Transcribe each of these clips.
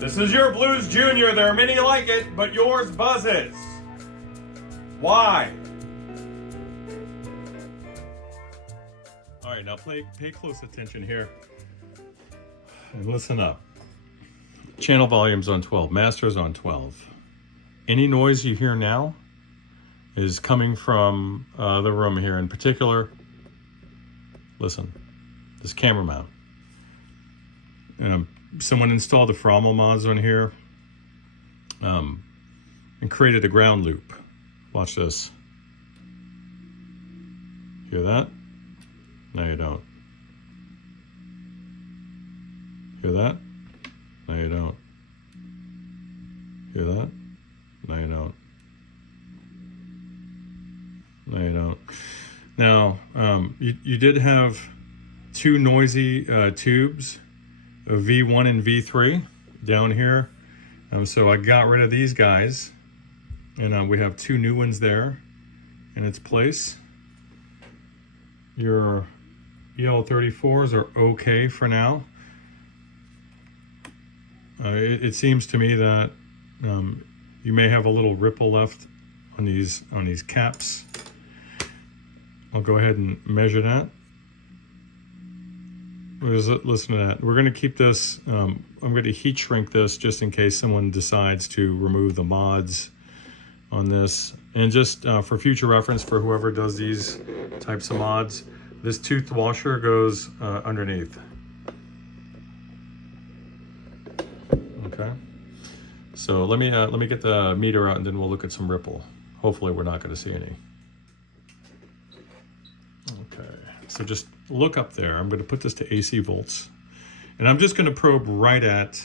This is your Blues Junior. There are many like it, but yours buzzes. Why? All right, now pay close attention here and listen up. Channel volume's on 12, master's on 12. Any noise you hear now is coming from the room here. In particular, listen, this camera mount. Someone installed the Frommel mods on here and created a ground loop. Watch this. Hear that? No, you don't. Hear that? No, you don't. Hear that? No, you don't. No, you don't. Now, you did have two noisy tubes, a V1 and V3 down here. So I got rid of these guys, and we have two new ones there in its place. Your EL34s are okay for now. It seems to me that you may have a little ripple left on these caps. I'll go ahead and measure that. Listen to that. We're going to keep this. I'm going to heat shrink this just in case someone decides to remove the mods on this. And just for future reference for whoever does these types of mods, this tooth washer goes underneath. Okay. So let me get the meter out and then we'll look at some ripple. Hopefully we're not going to see any. Okay. So just look up there. I'm going to put this to AC volts, and I'm just going to probe right at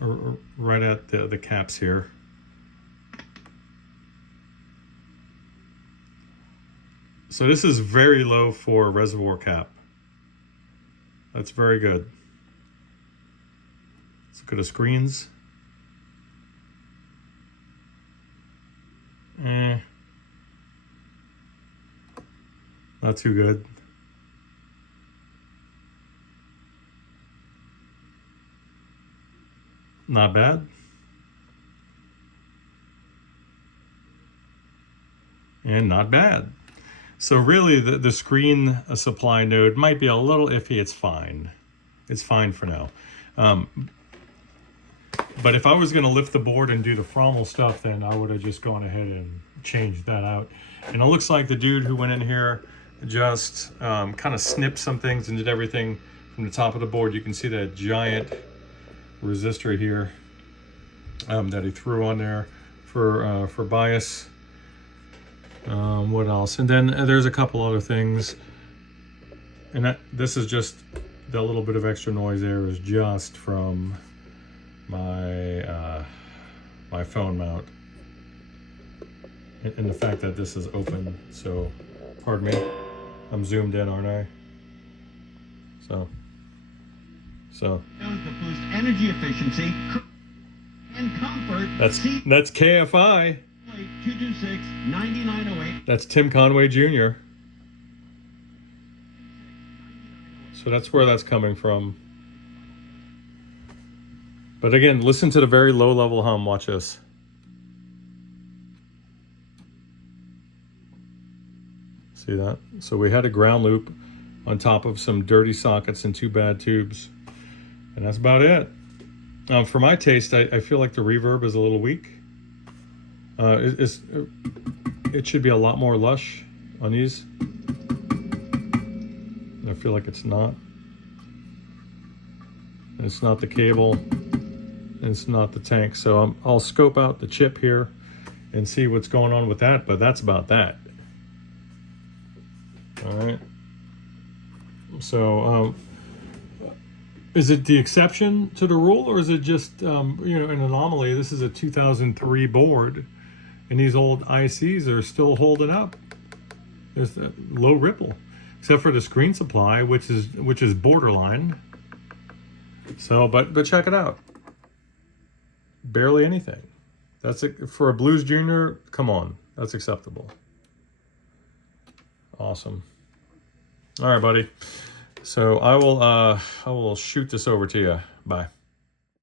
the caps here. So this is very low for a reservoir cap. That's very good. Let's look at the screens. Not too good. Not bad. And not bad. So really the screen supply node might be a little iffy. It's fine. It's fine for now. But if I was going to lift the board and do the Frommel stuff, then I would have just gone ahead and changed that out. And it looks like the dude who went in here just kind of snipped some things and did everything from the top of the board. You can see that giant resistor here that he threw on there for bias. What else? And then there's a couple other things. And this is just that little bit of extra noise there is just from my my phone mount and the fact that this is open. So pardon me, I'm zoomed in, aren't I? So that boost energy efficiency and comfort. That's KFI. 226-9908. That's Tim Conway Jr. So that's where that's coming from. But again, listen to the very low level hum. Watch this. See that? So we had a ground loop on top of some dirty sockets and two bad tubes. And that's about it. For my taste, I feel like the reverb is a little weak. It should be a lot more lush on these. And I feel like it's not. And it's not the cable. And it's not the tank. So I'll scope out the chip here and see what's going on with that. But that's about that. All right. So is it the exception to the rule, or is it just an anomaly? This is a 2003 board, and these old ICs are still holding up. There's a low ripple, except for the screen supply, which is borderline. So, but check it out. Barely anything. That's it for a Blues Junior. Come on, that's acceptable. Awesome. All right, buddy. So I will shoot this over to you. Bye.